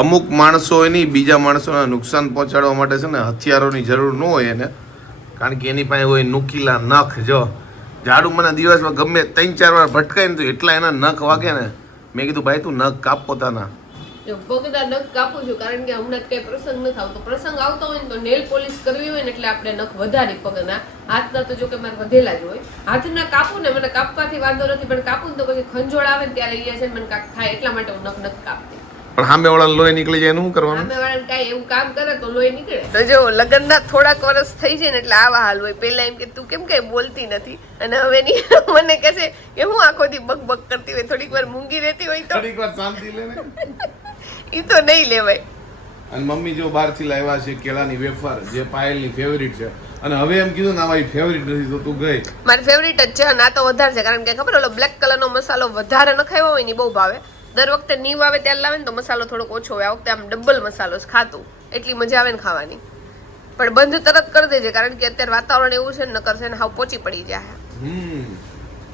અમુક માણસો એની બીજા માણસોને નુકસાન પહોંચાડવા માટે છે ને હથિયારોની જરૂર ન હોય એને, કારણ કે એની પાસે હોય નુકીલા નખ. જો ઝાડુ મને દિવસમાં ગમે 3-4 વાર ભટકાય ને તો એટલા એના નખ વાગે ને, મેં કીધું ભાઈ તું નખ કાપ પોતાના. પગના નખ કાપું છું કારણ કે હમણાં કઈ પ્રસંગ નથી આવતો. પ્રસંગ આવતો હોય ને તો નેલ પોલિશ કરવી હોય ને એટલે આપણે નખ વધારી પગના. હાથના તો જો કે મારે વધેલા જ હોય. હાથના કાપું ને મને કાપવાથી વાંધો નથી, પણ કાપું ને તો પછી ખંજોળ આવે ને ત્યારે અહીંયા છે ને મને કાંક થાય, એટલા માટે હું નખ નથી કાપતી. પણ સામે વાળા લોહી નીકળી જાય એનું શું કરવાનું? સામે વાળા કઈ એવું કામ કરે તો લોહી નીકળે. તો જો લગ્નના થોડાક વર્ષ થઈ જાય ને એટલે આવા હાલ હોય. પેલા એમ કે તું કેમ કઈ બોલતી નથી, અને હવે મને કહે છે કે હું આખો દી બક બક કરતી હોય, થોડીક વાર મૂંગી રહેતી હોય તો થોડીક વાર શાંતિ લે ને. ઈ તો નહીં લેવાય. અને મમ્મી જો બહારથી લાવ્યા છે કેળાની વેફર, જે પાયલની ફેવરિટ છે, અને હવે એમ કીધું ને મારી ફેવરિટ નથી તો તું ગઈ. મારી ફેવરિટ જ છે, ના તો વધારે છે, કારણ કે ખબર ઓલો બ્લેક કલરનો મસાલો વધારે નખાયો હોય ને બહુ ભાવે. દર વખતે નીવ આવે ત્યારે લાવે ને તો મસાલો થોડોક ઓછો હોય. આ વખતે આમ ડબલ મસાલો છે, ખાતું એટલી મજા આવે ને ખાવાની. પણ બંધ તરત કરી દેજે, કારણ કે અત્યારે વાતાવરણ એવું છે ને નકર છે ને હાવ પોચી પડી જાય.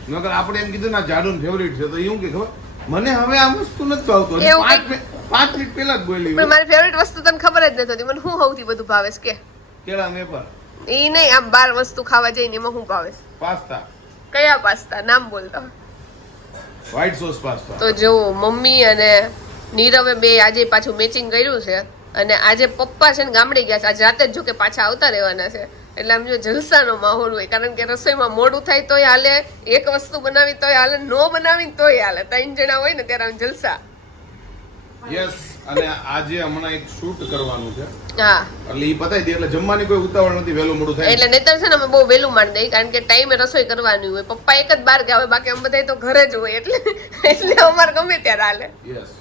નકર આપણે એમ કીધું ના જાડુન ફેવરિટ છે તો એવું કે ખબર મને હવે આ વસ્તુ નથી આવતું. 5 મિનિટ પહેલા જ બોલી. પણ મારી ફેવરિટ વસ્તુ તને ખબર જ નથી હોતી. મને શું સૌથી બધું ભાવે છે કે કેળા વેફર. ઈ નહીં, આમ 12 વસ્તુ ખાવા જઈને એમાં શું ભાવે છે? પાસ્તા. કયા પાસ્તા? નામ બોલતો. White sauce pasta. તો જો મમ્મી અને નીરવે બે આજે પાછું મેચિંગ કર્યું છે, અને આજે પપ્પા છે ને ગામડે ગયા છે. આજે રાતે જ જો કે પાછા આવતા રહેવાના છે, એટલે આમ જો જલસાનો માહોલ હોય. કારણ કે રસોઈમાં મોડું થાય તોય હાલે, એક વસ્તુ બનાવી તોય હાલે, નો બનાવી તોય હાલે. 3 જણા હોય ને ત્યારે આમ જલસા. યસ. અને આજે હમણાં એક શૂટ કરવાનું છે. હા, એટલે ઈ પતાઈ દે એટલે જમવાની કોઈ ઉતાવળ નથી, વહેલું મોડું થાય એટલે નહીતર છે ને અમે બહુ વહેલું માંડી દઈએ, કારણ કે ટાઈમે રસોઈ કરવાની હોય. પપ્પા એક જ બહાર ગયા હોય, બાકી અમે બધા તો ઘરે જ હોય, એટલે અમારે ગમે ત્યારે હાલે. યસ.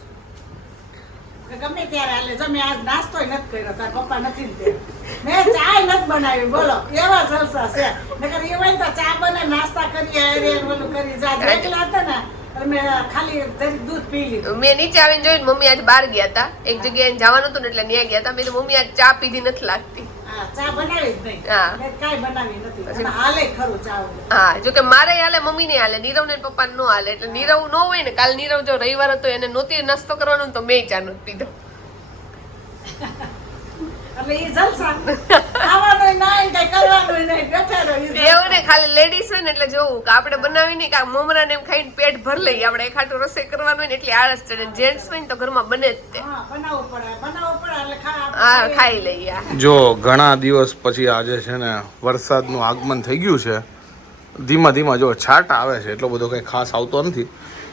ગમે ત્યારે હાલે. તમે આજ નાસ્તો નથી કર્યો, તાર પપ્પા નથી ને મેં ચા નથી બનાવી. બોલો એવા જલસા છે. નકર એ હોય તો ચા બને, નાસ્તા કરીએ, અરે ઓલું કરી જા એકલા હતા ને મેં ખાલી દૂધ પી લીધું. મેં નીચે આવીને જોયું મમ્મી આજ બહાર ગયા હતા, એક જગ્યાએ જવાનું હતું ને એટલે ત્યાં ગયા હતા. મેં મમ્મી આજ ચા પીધી નથી લાગતી. હા, ચા બનાવી જ નહીં. હા, મેં કાંઈ બનાવી નથી. હાલે ખરું ચા. હા, જો કે મારે હાલે, મમ્મી ને હાલે, નીરવ ને પપ્પા નો હાલે. એટલે નીરવ નો હોય ને, કાલ નીરવ જો રવિવાર હતો એને નહોતી નાસ્તો કરવાનો તો મેં ચા નથી પીધો. એટલે ઈ જલસા. ખાવાનું નહીં, કઈ કરવાનું નહીં, બેઠા રહો. એવું ને, ખાલી લેડીઝ હોય ને એટલે જોવું કે આપણે બનાવી નહીં કે મમરા ને એમ ખાઈને પેટ ભર લઈએ. આપણે એક હાટું રસોઈ કરવાનું હોય ને એટલે આળસ ચડે. જેન્ટ્સ હોય ને તો ઘરમાં બને જ તે. હા, બનાવવું પડે એટલે હા, ખાઈ લઈએ. જો ઘણા દિવસ પછી આજે છે ને વરસાદનું આગમન થઈ ગયું છે. ધીમા ધીમા જો છાટ આવે છે, એટલો બધો કઈ ખાસ આવતો નથી,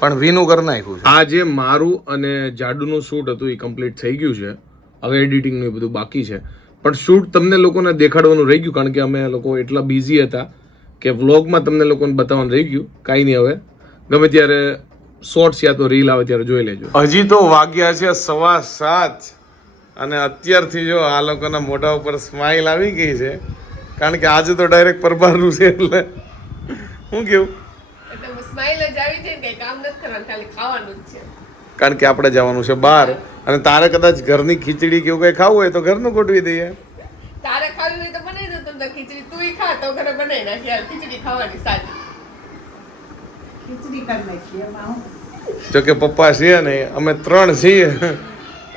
પણ ભીનું કરી નાખ્યું છે. આજે મારું અને જાડુનું શૂટ હતું એ કમ્પ્લીટ થઈ ગયું છે. હવે એડિટિંગનું બધું બાકી છે, પણ શૂટ તમને લોકોને દેખાડવાનું રહી ગયું, કારણ કે અમે લોકો એટલા બિઝી હતા કે વ્લોગમાં તમને લોકોને બતાવવાનું રહી ગયું. કાંઈ નહીં, હવે ગમે ત્યારે શોર્ટ્સ યા તો રીલ આવે ત્યારે જોઈ લેજો. હજી તો વાગ્યા છે 7:15 અને અત્યારથી જો આ લોકોના મોઢા ઉપર સ્માઇલ આવી ગઈ છે, કારણ કે આજે તો ડાયરેક્ટ પરબારનું છે. એટલે શું કેવું, એટલે સ્માઈલ જ આવી છે, કઈ કામ નથી કરવાનું, ખાલી ખાવાનું જ છે. કારણ કે આપણે જવાનું છે બહાર, અને તારે કદાચ ઘરની ખીચડી કે એવું કઈ ખાવું હોય તો ઘરનું ગોઠવી દઈએ. તારે ખાવી હોય તો બનાવી દો તમને ખીચડી, તુંય ખા તો ઘરે બનાવી નાખ. યાર ખીચડી ખાવાની સાચી. ખીચડી કરી નાખીએ એમાં હું. જો કે પપ્પા છે ને અમે 3 છીએ,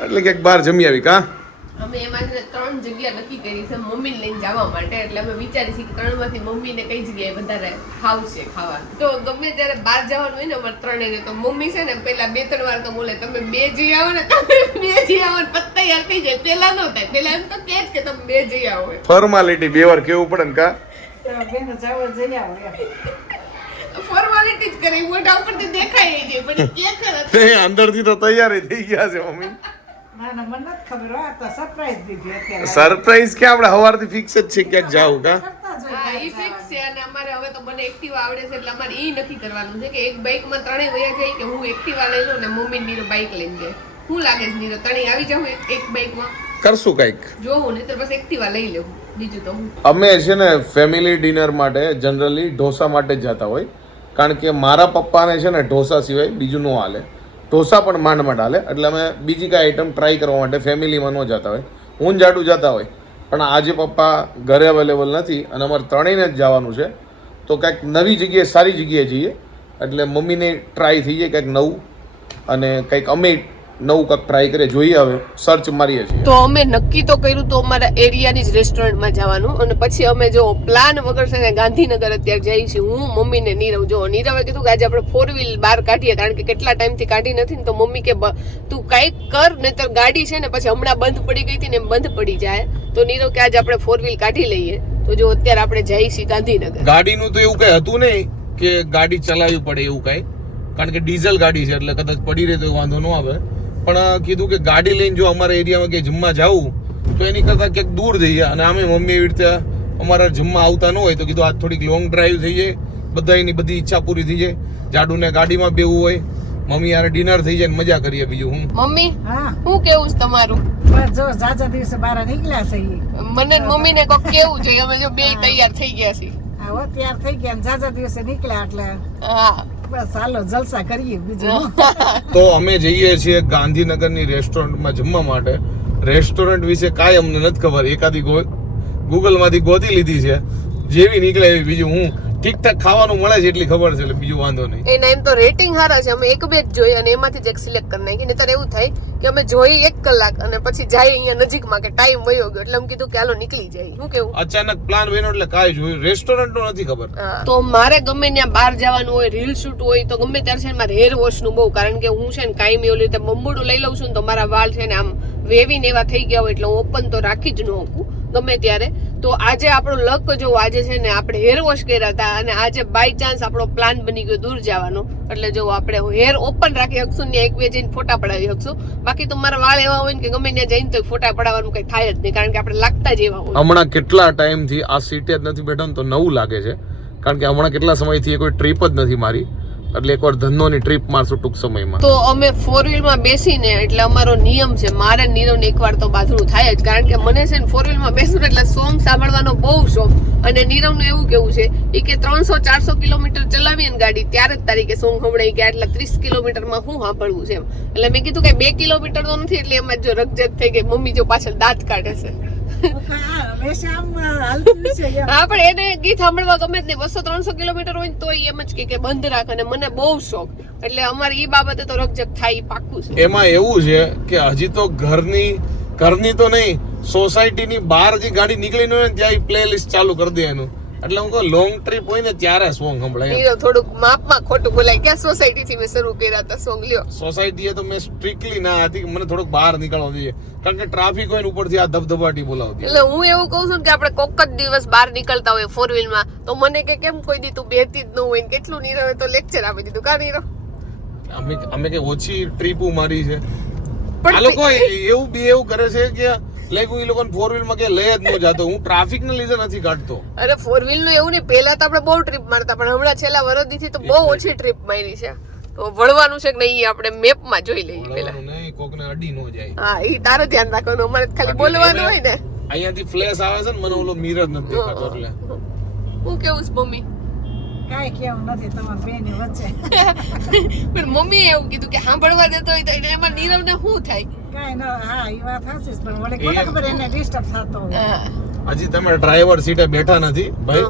એટલે કે બહાર જમી આવી. કા અમે એમાં છે 3 જગ્યા નક્કી કરી છે મમ્મીને લઈને જવા માટે. એટલે અમે વિચારી છીએ કે 3માંથી મમ્મીને કઈ જગ્યાએ વધારે ફાવશે ખાવાનું. તો ગમે ત્યારે બહાર જવાનું હોય ને અમારે 3 તો મમ્મી છે ને પેલા 2-3 વાર તો બોલે તમે 2 જઈ આવો ને, તમે 2 જઈ આવો ને પત્તા યાર થઈ જાય. પેલા ન થાય, પેલા એમ તો કે જ કે તમે 2 જઈ આવો. ફોર્માલિટી 2 વાર કેવું પડે ને. કા બેન જાવ જઈ આવો ફોર્માલિટી જ કરી, મોઢા ઉપરથી દેખાય છે, પણ કે કરે અંદરથી તો તૈયારી થઈ ગયા છે મમ્મી. ના ના, મને નથી ખબર. આ તો સરપ્રાઈઝ દીધી અત્યારે. સરપ્રાઈઝ કે આપણે સવારથી ફિક્સ જ છે ક્યાંક જાવું. કા કરતા જ હોય. હા, ઈ ફિક્સ છે. અને અમારે હવે તો મને એક્ટિવા આવડે છે, એટલે અમારે ઈ નક્કી કરવાનું છે કે એક બાઇકમાં 3 વયા જાય કે હું એક્ટિવા લઈ લઉં ને મમ્મી નીરો બાઇક લઈને જાય. શું લાગે છે નીરો, 3 આવી જાવ એક બાઇકમાં? કરશું કઈક, જોવું ને તો બસ એક્ટિવા લઈ લેવું. બીજું તો હું અમે છે ને ફેમિલી ડિનર માટે જનરલી ઢોસા માટે જ જતા હોય, કારણ કે મારા પપ્પાને છે ને ઢોસા સિવાય બીજું ન હાલે. ઢોસા પણ માંડ માંડ હાલે, એટલે અમે બીજી કાંઈ આઈટમ ટ્રાય કરવા માટે ફેમિલીમાં ન જતા હોય. હું જાડું જતા હોય, પણ આજે પપ્પા ઘરે અવેલેબલ નથી અને અમારે 3ને જ જવાનું છે. તો કાંઈક નવી જગ્યાએ, સારી જગ્યાએ જઈએ, એટલે મમ્મીને ટ્રાય થઈ જાય કંઈક નવું, અને કંઈક અમે નવું કંઈક ટ્રાય કરીએ, જોઈએ હવે સર્ચ મારીએ છીએ. તો અમે નક્કી તો કર્યું તો અમારા એરિયાની જ રેસ્ટોરન્ટમાં જવાનું, અને પછી અમે જો પ્લાન વગર છે ને ગાંધીનગર અત્યારે જઈએ છીએ. હું, મમ્મી ને નીરવ. જો નીરવે કીધું કે આજે આપણે 4 વ્હીલ બહાર કાઢીએ, કારણ કે કેટલા ટાઈમથી કાઢી નથી ને. તો મમ્મી કે તું કાંઈક કર, નહીતર ગાડી છે ને પછી હમણાં બંધ પડી ગઈ હતી ને એમ બંધ પડી જાય. તો નીરવ કે આજે આપણે 4 વ્હીલ કાઢી લઈએ. તો જો અત્યારે આપણે જઈએ છીએ ગાંધીનગર. ગાડીનું તો એવું કઈ હતું નહીં કે ગાડી ચલાવવી પડે એવું કઈ, કારણ કે ડીઝલ ગાડી છે એટલે કદાચ પડી રહે તો વાંધો ન આવે. પણ કીધું કે ગાડી લઈને જો અમારા એરિયામાં ક્યાંય જમવા જવું તો એની કરતાં ક્યાંક દૂર જઈએ. અને અમે મમ્મી એવી રીતે અમારા જમવા આવતા ન હોય તો કીધું આજ થોડીક લોંગ ડ્રાઈવ થઈ જાય, બધાની બધી ઈચ્છા પૂરી થઈ જાય. જાડુને ગાડીમાં બેવું હોય, મમ્મી યાર ડિનર થઈ જાય, મજા કરીએ. બીજું હું મમ્મી હા શું કેવું છે તમારું? બસ જો ઝાઝા દિવસે બહાર નીકળ્યા છે ઈ. મને મમ્મી ને કોક કેવું જોઈએ. અમે જો બે તૈયાર થઈ ગયા છીએ. આવો તૈયાર થઈ ગયા ને ઝાઝા દિવસે નીકળ્યા એટલે હા બસ હાલો જલસા કરીએ બીજું. તો અમે જઈએ છીએ ગાંધીનગરની રેસ્ટોરન્ટમાં જમવા માટે. રેસ્ટોરન્ટ વિશે કાંઈ અમને નથી ખબર, એકાદી ગૂગલમાંથી ગોતી લીધી છે, જેવી નીકળે એવી. બીજું હું ઠીકઠાક ખાવાનું મળે છે એટલી ખબર છે, એટલે બીજું વાંધો નહીં. એના એમ તો રેટિંગ સારા છે. અમે એક બે જ જોઈએ અને એમાંથી જ એક સિલેક્ટ કરી નાખી. નહીતર એવું થાય કે અમે જોઈ 1 કલાક અને પછી જાય અહીંયા નજીકમાં કે ટાઈમ વયો ગયો, એટલે અમે કીધું કે હાલો નીકળી જાય. શું કેવું? અચાનક પ્લાન બન્યો એટલે કાંઈ જોયું, રેસ્ટોરન્ટનું નથી ખબર. તો મારે ગમે ત્યાં બહાર જવાનું હોય, રીલ શૂટ હોય, તો ગમે ત્યારે છે ને મારે હેર વોશ નું બહુ, કારણ કે હું છે ને કાયમી ઓલી રીતે બંબુડું લઈ લઉં છું ને તો મારા વાળ છે ને આમ વેવીને એવા થઈ ગયા હોય, એટલે હું ઓપન તો રાખી જ ન શકું ગમે ત્યારે. તો આજે આપણો લક જો આજે છે ને આપણે હેર વોશ કર્યા હતા, અને આજે બાય ચાન્સ આપણો પ્લાન બની ગયો દૂર જવાનો, એટલે જો આપણે હેર ઓપન રાખી શકશું ને 1-2 જઈને ફોટા પડાવી શકશું. બાકી તો મારા વાળ એવા હોય ને કે ગમે ત્યાં જઈને તો ફોટા પડાવવાનું કઈ થાય જ નહીં, કારણ કે આપણે લાગતા જ એવા હોય. હમણાં કેટલા ટાઈમથી આ સીટે જ નથી બેઠા ને તો નવું લાગે છે, કારણ કે હમણાં કેટલા સમયથી કોઈ ટ્રીપ જ નથી મારી, એટલે એકવાર ધંધોની ટ્રીપ મારશું ટૂંક સમયમાં. તો અમે 4 વ્હીલમાં બેસીને, એટલે અમારો નિયમ છે, મારે નીરવને એકવાર તો બાથરૂમ થાય જ, કારણ કે મને છે ને 4 વ્હીલમાં બેસું એટલે સોંગ સાંભળવાનો બહુ શોખ. અને નીરવનું એવું કેવું છે એ કે 300-400 કિલોમીટર ચલાવીએ ને ગાડી ત્યારે જ તારીખે સોંગ સંભળાઈ ગયા, એટલે 30 કિલોમીટરમાં શું સાંભળવું છે એમ. એટલે મેં કીધું કે 2 કિલોમીટર તો નથી, એટલે એમાં જો રકજક થઈ ગઈ. મમ્મી જો પાછળ દાંત કાઢે છે. હા પણ એને ગીત સાંભળવા ગમે જ નહીં. 200-300 કિલોમીટર હોય તો એમ જ કે બંધ રાખ, અને મને બહુ શોખ, એટલે અમારે ઈ બાબતે તો રકજક થાય પાક્કું છે. એમાં એવું છે કે હજી તો ઘરની તો નહીં, સોસાયટીની બહાર જે ગાડી નીકળીને હોય ને ત્યાં પ્લે લિસ્ટ ચાલુ કરી દે એનું. એટલે હું કહું લોંગ ટ્રીપ હોય ને ત્યારે સોંગ સંભળાય. થોડુંક માપમાં ખોટું બોલાય. ક્યાં સોસાયટી થી મેં શરૂ કર્યા હતા સોંગ? લ્યો સોસાયટીએ તો મેં સ્ટ્રિક્ટલી ના હતી, મને થોડુંક બહાર નીકળવા દઈએ, કારણ કે ટ્રાફિક હોય ને ઉપરથી આ ધબધબાટી બોલાવતી. એટલે હું એવું કહું છું કે આપણે કોક જ દિવસ બહાર નીકળતા હોય 4 વ્હીલમાં, તો મને કે કેમ કોઈ દી તું બેહતી જ ન હોય ને કેટલું નીરવે તો લેક્ચર આપી દીધું. કા નીરવ? અમે કે ઓછી ટ્રીપો મારી છે, આ લોકો એવું કરે છે કે લાઈક હું એ લોકોને 4 વ્હીલમાં કે લઈ જ ન જાતો. હું ટ્રાફિક ને લીધે નથી કાઢતો. અરે 4 વ્હીલ નું એવું નહીં, પહેલા તો આપણે બહુ ટ્રીપ મારતા, પણ હમણાં છેલ્લા વરદથી તો બહુ ઓછી ટ્રીપ મારી છે. તો વળવાનું છે કે નહીં આપણે મેપમાં જોઈ લઈએ પહેલા. નહીં કોકને અડી ન જાય. હા એ તારે ધ્યાન રાખવાનું, અમારે ખાલી બોલવાનું હોય ને. અહીંયાથી ફ્લેશ આવે છે ને, મને ઓલો મિરર નથી દેખાતો એટલે. હું કેવું છે મમ્મી? કાંઈ કેવું નથી તમારા બેની વચ્ચે. પણ મમ્મીએ એવું કીધું કે સાંભળવા દેતો હોય તો એટલે એમાં નીરવને શું થાય? કાંઈ ન, હા એ વાત સાચી છે, પણ વળી કોને ખબર એને ડિસ્ટર્બ થતો હોય. હજી તમે ડ્રાઈવર સીટે બેઠા નથી ભાઈ,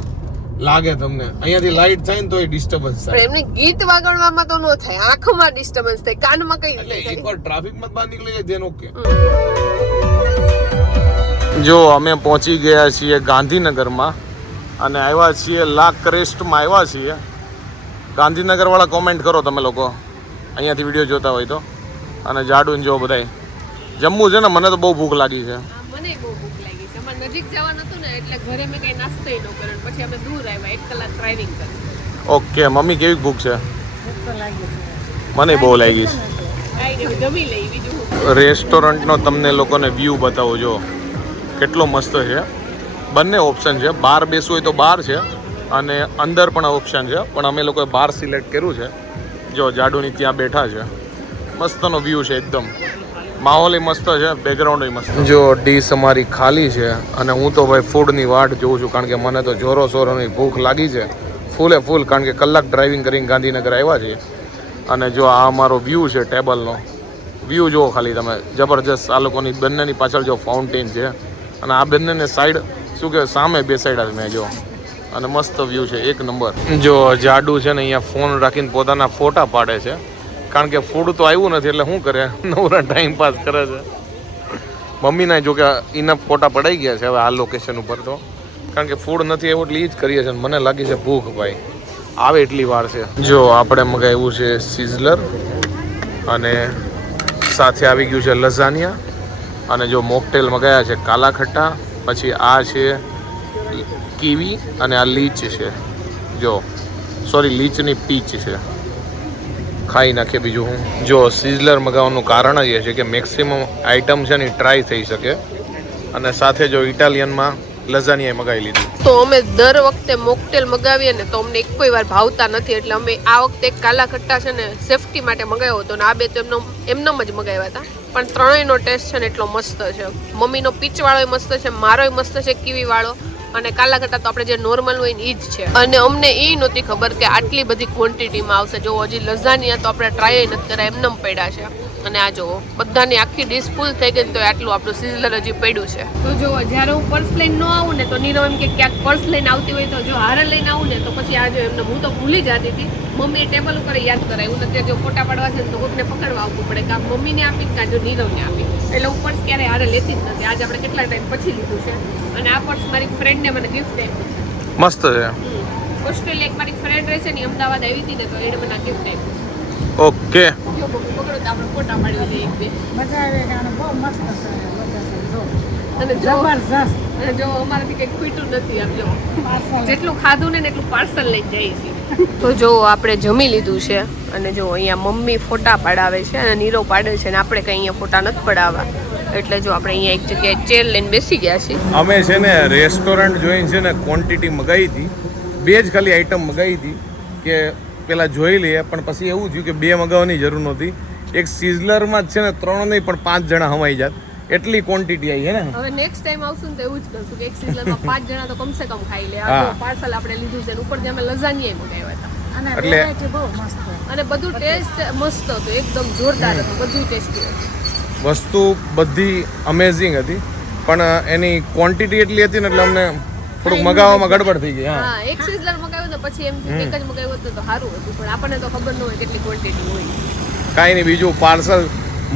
લાગે તમને અહીંયાથી લાઈટ થાય ને તો ડિસ્ટર્બન્સ પણ થાય. એમને ગીત વગાડવામાં તો ન થાય, આંખમાં ડિસ્ટર્બન્સ થાય, કાનમાં કઈ એટલે રીતે એકવાર ટ્રાફિકમાં બહાર નીકળી જાય દેન ઓકે. જો અમે પહોંચી ગયા છીએ ગાંધીનગરમાં અને આવ્યા છીએ લા ક્રેસ્ટમાં આવ્યા છીએ. ગાંધીનગર વાળા કોમેન્ટ કરો તમે લોકો અહીંયાથી વિડીયો જોતા હોય તો. અને જાડુન જો બધાય જમવું છે ને, મને તો બહુ ભૂખ લાગી છે. મને બહુ ભૂખ લાગી છે. અમારે નજીક જવાનું હતું ને એટલે ઘરે મેં કઈ નાસ્તો ન કર્યો, પછી અમે દૂર આવ્યા 1 કલાક ડ્રાઇવિંગ કરી. ઓકે મમ્મી કેવી ભૂખ છે? ભૂખ તો લાગી છે. મને બહુ લાગી છે. કાંઈ નહીં, જમી લઈ બીજું. રેસ્ટોરન્ટનો તમને લોકોને વ્યૂ બતાવો, જો કેટલો મસ્ત છે. બંને ઓપ્શન છે, બહાર બેસવું હોય તો બહાર છે અને અંદર પણ ઓપ્શન છે, પણ અમે લોકોએ બહાર સિલેક્ટ કર્યું છે. જો જાડુની ત્યાં બેઠા છે, મસ્તનો વ્યૂ છે એકદમ, માહોલ મસ્ત છે, બેકગ્રાઉન્ડ મસ્ત. જો ડીશ અમારી ખાલી છે અને હું તો ભાઈ ફૂડની વાટ જોઉં છું, કારણ કે મને તો જોરો સોરોની ભૂખ લાગી છે ફૂલે ફૂલ, કારણ કે કલાક ડ્રાઇવિંગ કરીને ગાંધીનગર આવ્યા છીએ. અને જો આ અમારો વ્યૂ છે, ટેબલનો વ્યૂ જુઓ ખાલી તમે, જબરજસ્ત. આ લોકોની બંનેની પાછળ જો ફાઉન્ટેન છે અને આ બંનેને સાઈડ શું કે સામે બેસાડ્યા મેં જો, અને મસ્ત વ્યૂ છે, એક નંબર. જો જાડુ છે ને અહીંયા ફોન રાખીને પોતાના ફોટા પાડે છે, કારણ કે ફૂડ તો આવ્યું નથી એટલે શું કરે, નવરા ટાઈમ પાસ કરે છે. મમ્મીના જો કે ઇનફ ફોટા પડાઈ ગયા છે હવે આ લોકેશન ઉપર તો, કારણ કે ફૂડ નથી એવું એટલે એ જ કરીએ છીએ. મને લાગી છે ભૂખ ભાઈ, આવે એટલી વાર છે. જો આપણે મગાવ્યું છે સિઝલર અને સાથે આવી ગયું છે લઝાનિયા, અને જો મોકટેલ મગાવ્યા છે કાલા ખટ્ટા, પછી આ છે કીવી અને આ લીચ છે. જો સોરી લીચની પીચ છે, ખાઈ નાખીએ. બીજું હું જો સિઝલર મગાવવાનું કારણ જ એ છે કે મેક્સિમમ આઈટમ છે ને ટ્રાય થઈ શકે, અને સાથે જો ઇટાલિયનમાં લઝાનિયા મગાવી લીધી. તો અમે દર વખતે મોકટેલ મગાવીએ ને તો અમને એક કોઈ વાર ભાવતા નથી, એટલે અમે આ વખતે એક કાલા ખટ્ટા છે ને સેફટી માટે મગાવ્યો હતો, ને આ બે તો એમનેમ જ મગાવ્યા હતા. પણ ત્રણેયનો ટેસ્ટ છે ને એટલો મસ્ત છે. મમ્મીનો પીચ વાળો મસ્ત છે, મારોય મસ્ત છે કીવી વાળો, અને કાલા ખટ્ટા તો આપણે જે નોર્મલ હોય ને એ જ છે. અને અમને એ નહોતી ખબર કે આટલી બધી ક્વોન્ટિટીમાં આવશે. જો હજી લઝાનિયા તો આપણે ટ્રાય નથી કર્યા, એમનેમ પડ્યા છે. અને આ જો બધાની આખી ડીશ ફૂલ થઈ ગઈ તો આટલું આપણું સિઝલર હજી પડ્યું છે. તો જો જ્યારે હું પર્સ લઈને ન આવું ને તો નીરવ એમ કે ક્યાંક પર્સ લઈને આવતી હોય તો જો હારે લઈને આવું ને તો પછી આ જો એમને હું તો ભૂલી જતી હતી. મમ્મીએ ટેબલ ઉપર યાદ કરાવ્યું ને જો ફોટા પાડવા છે તો કોઈને પકડવા આવવું પડે, કાં મમ્મીને આપી કાં જો નીરવને આપી. એટલે હું પર્સ ક્યારેય હારે લેતી જ નથી. આજે આપણે કેટલા ટાઈમ પછી લીધું છે. અને આ પર્સ મારી ફ્રેન્ડને મને ગિફ્ટ આપ્યું. મસ્ત છે. ઓસ્ટ્રેલિયા એક મારી ફ્રેન્ડ રહે છે ને અમદાવાદ આવી હતી ને તો એને મને ગિફ્ટ આપ્યું. ઓકે જો પકડો તો આપણે ફોટા પાડી લઈએ એક બે. મજા આવે કે આનો બહુ મસ્ત છે લોકેશન. જો અને જો જબરજસ્ત અને જો અમારાથી કંઈ ખૂટ્યું નથી. આમ જો પાર્સલ. જેટલું ખાધું ને એટલું પાર્સલ લઈને જઈએ છીએ. તો જો આપણે જમી લીધું છે, અને જો અહીંયા મમ્મી ફોટા પડાવે છે અને નીરવ પાડે છે, અને આપણે કંઈ અહીંયા ફોટા નથી પડાવવા. એટલે જો આપણે અહીંયા એક જગ્યાએ ચેર લઈને બેસી ગયા છીએ. અમે છે ને રેસ્ટોરન્ટ જોઈને છે ને ક્વોન્ટિટી મગાવી હતી, બે જ ખાલી આઈટમ મગાવી હતી કે પેલા જોઈ લઈએ, પણ પછી એવું થયું કે બે મગાવવાની જરૂર નહોતી. એક સિઝલરમાં જ છે ને 3 નહીં પણ 5 જણા હમાઈ જાત એટલી ક્વોન્ટિટી આવી છે ને. હવે નેક્સ્ટ ટાઈમ આવશું ને તો એવું જ કરશું કે એક સિઝનમાં 5 જણા તો કમસે કમ ખાઈ લે. હા. આ પાર્સલ આપણે લીધું છે, ઉપર જે અમે લઝાનિયા મંગાવ્યા હતા, અને એટલે- વેરાયટી બહુ મસ્ત હોય. અને બધું ટેસ્ટ મસ્ત હતું, એકદમ જોરદાર હતું, બધું ટેસ્ટી હતું. વસ્તુ બધી અમેઝિંગ હતી, પણ એની ક્વોન્ટિટી એટલી હતી ને એટલે અમને થોડુંક મગાવવામાં ગડબડ થઈ ગઈ. હા હા, એક સિઝલર મગાવ્યું તો પછી એમ એક જ મગાવ્યું હતું તો સારું હતું, પણ આપણને તો ખબર ન હોય કેટલી ક્વોન્ટિટી હોય. કાંઈ નહીં, બીજું પાર્સલ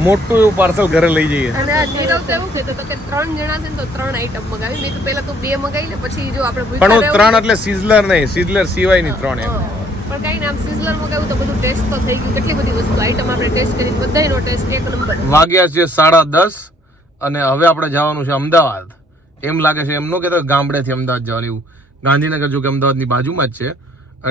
મોટું એવું પાર્સલ ઘરે લઈ જઈએ. અને આ નીરવ તો એવું કહેતો હતો કે 3 જણા છે ને તો 3 આઈટમ મગાવી. મેં તો પહેલા તો 2 મગાવી ને પછી જો આપણે ભૂખ્યા પણ હું રહેવું 3 એટલે સિઝલર નહીં, સિઝલર સિવાયની 3 એમ. હા. પણ કાંઈ નામ સિઝલર મગાવ્યું તો બધું ટેસ્ટ તો થઈ ગયું. કેટલી બધી વસ્તુ આઈટમ આપણે ટેસ્ટ કરી, બધાયનો ટેસ્ટ એક નંબર. વાગ્યા છે 10:30 અને હવે આપણે જવાનું છે અમદાવાદ. એમ લાગે છે, એમ ન કહેતો ગામડેથી અમદાવાદ જવાનું. એવું ગાંધીનગર જો કે અમદાવાદની બાજુમાં જ છે,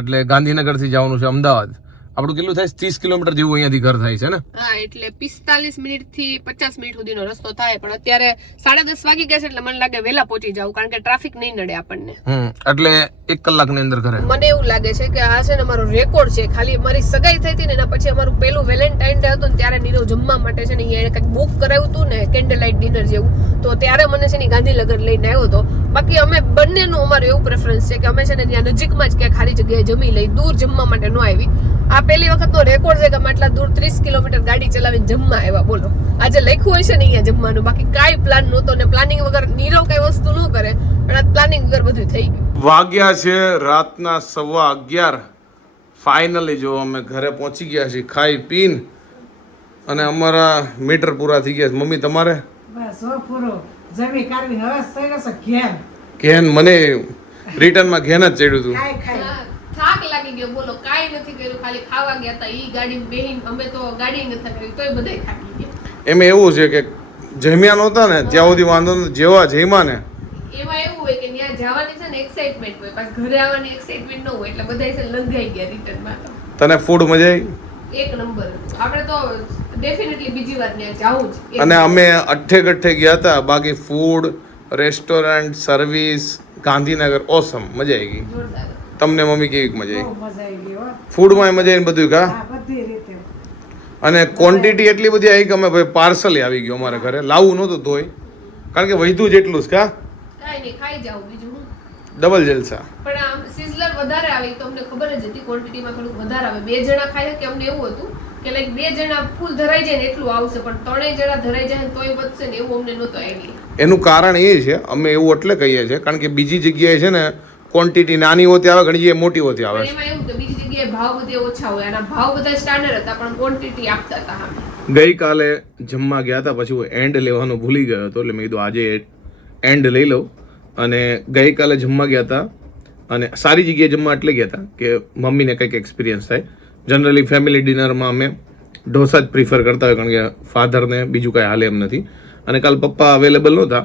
એટલે ગાંધીનગરથી જવાનું છે અમદાવાદ. આપણું કેટલું થાય, 30 કિલોમીટર જેવું અહીંયાથી ઘર થાય છે ને. હા, એટલે 45 મિનિટથી 50 મિનિટ સુધીનો રસ્તો થાય, પણ અત્યારે 10:30 વાગી ગયા છે એટલે મને લાગે વહેલા પહોંચી જાવ, કારણ કે ટ્રાફિક નહીં નડે આપણને. એટલે 1 કલાકની અંદર ઘરે. મને એવું લાગે છે કે આ છે ને મારો રેકોર્ડ છે. ખાલી મારી સગાઈ થઈ હતી ને એના પછી અમારું પેલું વેલેન્ટાઇન ડે હતો ને ત્યારે નીરવ જમવા માટે છે ને અહીંયા કંઈક બુક કરાવ્યું હતું ને કેન્ડલ લાઇટ ડિનર જેવું, તો ત્યારે મને છે ને ગાંધીનગર લઈને આવ્યો હતો. બાકી અમે બંનેનું અમારું એવું પ્રેફરન્સ છે કે અમે છે ને ત્યાં નજીકમાં જ ક્યાંક સારી જગ્યાએ જમી લઈ, દૂર જમવા માટે ન આવી. આ પહેલી વખતનો રેકોર્ડ છે કે અમે આટલા દૂર 30 કિલોમીટર ગાડી ચલાવીને જમવા આવ્યા. બોલો, આજે લખ્યું હોય છે ને અહીંયા જમવાનું, બાકી કાંઈ પ્લાન નહોતો ને પ્લાનિંગ વગર નીરવ કઈ વસ્તુ ન કરે, પણ આ પ્લાનિંગ વગર બધું થઈ ગયું. વાગ્યા છે રાતના 11:15. ફાઇનલી જો અમે ઘરે પહોંચી ગયા છીએ ખાઈ પીને, અને અમારા મીટર પૂરા થઈ ગયા છે. મમ્મી તમારે? બસ હો પૂરો જમી કાઢવીને હવે સર્યો છે ઘેર. ઘેન મને રિટર્નમાં ઘેન જ ચડ્યું હતું. ખાઈ ખાઈ હા, થાક લાગી ગયો. બોલો, કાંઈ નથી કર્યું, ખાલી ખાવા ગયા હતા. ઈ ગાડીમાં બેહીને અમે તો ગાડી નથી કરી, તોય બધાય થાકી ગયા. એમાં એવું છે કે જમ્યા નહોતા ને ત્યાં સુધી વાંધો નથી, જેવા જમ્યા ને એમાં એવું હોય કે ત્યાં જવાની છે ને એક્સાઇટમેન્ટ હોય, પાછું ઘરે આવવાની એક્સાઇટમેન્ટ ન હોય, એટલે બધાય છે લંઘાઈ ગયા રિટર્નમાં. તને ફૂડ મજા આવી. એક નંબર. આપણે તો ડેફિનેટલી બીજી વાર ત્યાં જાવું જ. અને અમે અઠ્ઠે ગયા હતા. બાકી ફૂડ, રેસ્ટોરન્ટ, સર્વિસ, ગાંધીનગર ઓસમ, મજા આવી ગઈ. જોરદાર. તમને મમ્મી કેવી મજા બહુ આવી? મજા આવી ગઈ હો. ફૂડમાં મજા આવીને બધું કા. હા, બધી રીતે. અને ક્વોન્ટિટી એટલી બધી આવી કે અમે ભાઈ પાર્સલ આવી ગયું અમારે ઘરે. લાવવું નહોતું તોય, કારણ કે વૈધું જેટલું જ કા. કાંઈ નહીં, ખાઈ જાવ બીજું હું. ડબલ જલસા. પણ આમ સિઝલર વધારે આવી તો અમને ખબર જ હતી ક્વોન્ટિટીમાં થોડુંક વધારે આવે. 2 જણા ખાય કે અમને એવું હતું કે લાઈક 2 જણા ફૂલ ધરાઈ જાય ને એટલું આવશે, પણ 3 જણા ધરાઈ જાય ને તોય વધશે ને એવું અમને નહોતો આઈડિયા. એનું કારણ એ છે, અમે એવું એટલે કહીએ છીએ કારણ કે બીજી જગ્યાએ છે ને ક્વોન્ટિટી નાની હોતી આવે, ઘણી જગ્યાએ મોટી હોતી આવે પણ એમાં એવું કે બીજી જગ્યાએ ભાવ બધે ઓછા હોય અને ભાવ બધા સ્ટાન્ડર્ડ હતા પણ ક્વોન્ટિટી આપતા હતા સામે. ગઈકાલે જમવા ગયા હતા, પછી હું એન્ડ લેવાનું ભૂલી ગયો હતો, એટલે મેં કીધું આજે એન્ડ લઈ લઉં. અને ગઈકાલે જમવા ગયા હતા અને સારી જગ્યાએ જમવા એટલે ગયા હતા કે મમ્મીને કંઈક એક્સપિરિયન્સ થાય. જનરલી ફેમિલી ડિનરમાં અમે ઢોસા જ પ્રિફર કરતા હોય, કારણ કે ફાધરને બીજું કાંઈ હાલે એમ નથી. અને કાલ પપ્પા અવેલેબલ નહોતા,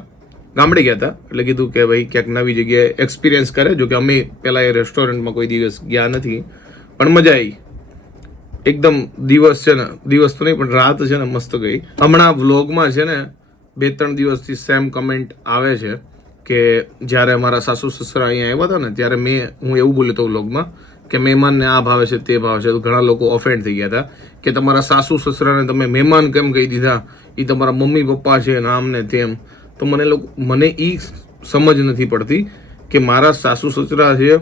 ગામડે ગયા હતા, એટલે કીધું કે ભાઈ ક્યાંક નવી જગ્યાએ એક્સપિરિયન્સ કરે. જો કે અમે પહેલાં એ રેસ્ટોરન્ટમાં કોઈ દિવસ ગયા નથી, પણ મજા આવી એકદમ. દિવસ છે ને, દિવસ તો નહીં પણ રાત છે ને મસ્ત ગઈ. હમણાં વ્લોગમાં છે ને 2-3 દિવસથી સેમ કમેન્ટ આવે છે કે જ્યારે અમારા સાસુ સસરા અહીંયા આવ્યા હતા ને ત્યારે હું એવું બોલ્યો હતો વ્લોગમાં કે મહેમાનને આ ભાવે છે તે ભાવે છે. તો ઘણા લોકો ઓફેન્ડ થઈ ગયા હતા કે તમારા સાસુ સસરાને તમે મહેમાન કેમ કહી દીધા, એ તમારા મમ્મી પપ્પા છે ને આમ ને તેમ. તો મને એ સમજ નથી પડતી કે મારા સાસુ સસરા છે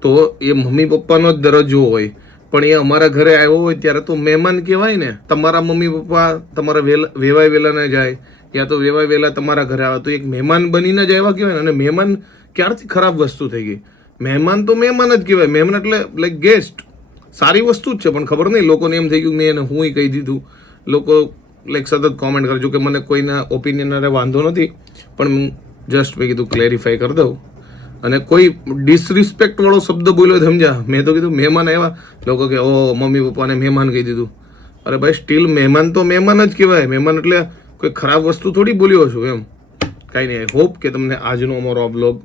તો એ મમ્મી પપ્પાનો જ દરજ્જો હોય, પણ એ અમારા ઘરે આવ્યો હોય ત્યારે તો મહેમાન કહેવાય ને. તમારા મમ્મી પપ્પા તમારા વેવાય વેલા ના જાય, યા તો વેવાય વેલા તમારા ઘરે આવે તો એક મહેમાન બનીને જ આવ્યા કહેવાય ને. અને મહેમાન ક્યારથી ખરાબ વસ્તુ થઈ ગઈ? મહેમાન તો મહેમાન જ કહેવાય. મહેમાન એટલે લાઈક ગેસ્ટ, સારી વસ્તુ જ છે. પણ ખબર નહીં, લોકોને એમ થઈ ગયું મેં એને હું કહી દીધું. લોકો લાઈક સતત કોમેન્ટ કરજો કે મને કોઈના ઓપિનિયન અરે વાંધો નથી, પણ જસ્ટ મેં કીધું ક્લેરિફાઈ કરી દઉં. અને કોઈ ડિસરિસ્પેક્ટ વાળો શબ્દ બોલ્યો સમજ્યા? મેં તો કીધું મહેમાન આવ્યા, લોકો કે ઓ મમ્મી પપ્પાને મહેમાન કહી દીધું. અરે ભાઈ સ્ટીલ મહેમાન તો મહેમાન જ કહેવાય. મહેમાન એટલે કોઈ ખરાબ વસ્તુ થોડી બોલ્યો છું એમ. કાંઈ નહીં. આઈ હોપ કે તમને આજનો અમારો આ બ્લોગ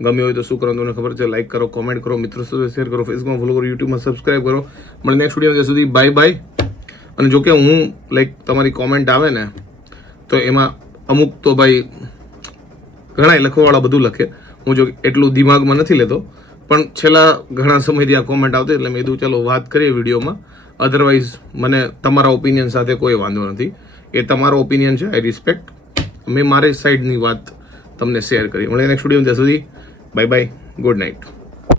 ગમ્યો હોય તો શું કરો તમને ખબર છે, લાઈક કરો, કોમેન્ટ કરો, મિત્રો સાથે શેર કરો, ફેસબુકમાં ફોલો કરો, યુટ્યુબમાં સબસ્ક્રાઈબ કરો. મળે નેક્સ્ટ વિડીયો ત્યાં સુધી બાય બાય. અને જો કે હું લાઈક તમારી કોમેન્ટ આવે ને તો એમાં અમુક તો ભાઈ ઘણા લખવાવાળા બધું લખે, હું જો એટલું દિમાગમાં નથી લેતો, પણ છેલ્લા ઘણા સમયથી આ કોમેન્ટ આવતી એટલે મેં કીધું ચાલો વાત કરીએ વિડીયોમાં. અધરવાઇઝ મને તમારા ઓપિનિયન સાથે કોઈ વાંધો નથી, એ તમારો ઓપિનિયન છે, આઈ રિસ્પેક્ટ. મેં મારી સાઈડની વાત તમને શેર કરી. મળે નેક્સ્ટ વિડીયો ત્યાં સુધી બાય બાય, ગુડ નાઇટ.